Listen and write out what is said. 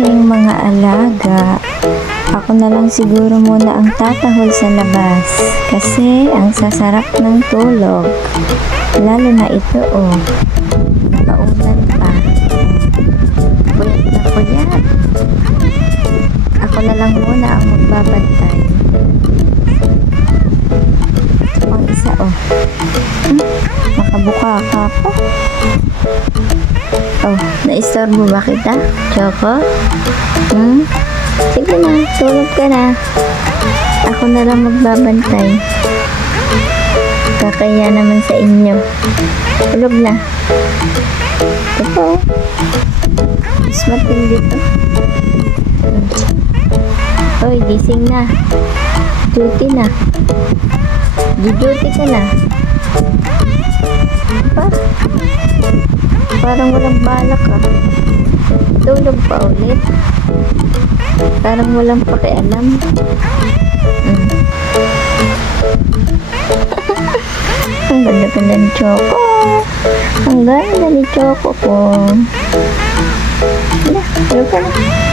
aking mga alaga. Ako na lang siguro muna ang tatahol sa labas kasi ang sasarap ng tulog. Lalo na ito, oh. Nakaulan pa. Puyat na puyat. Ako na lang muna ang magbabantay. Ang isa, oh. Makabuka ka po. Oh, naistorbo ba kita, Choco? Sige na, tulog ka na. Ako na lang magbabantay. Kakaya naman sa inyo. Tulog na. Ito po. Mas matindi to. Oy, gising na. Duty na. Duty ka na. Pa? Parang walang balak ah. Tulog pa ulit. Parang walang pakialam. Ang ganda-ganda ni Choco. Ang ganda ni Choco ko. Tulog ka na.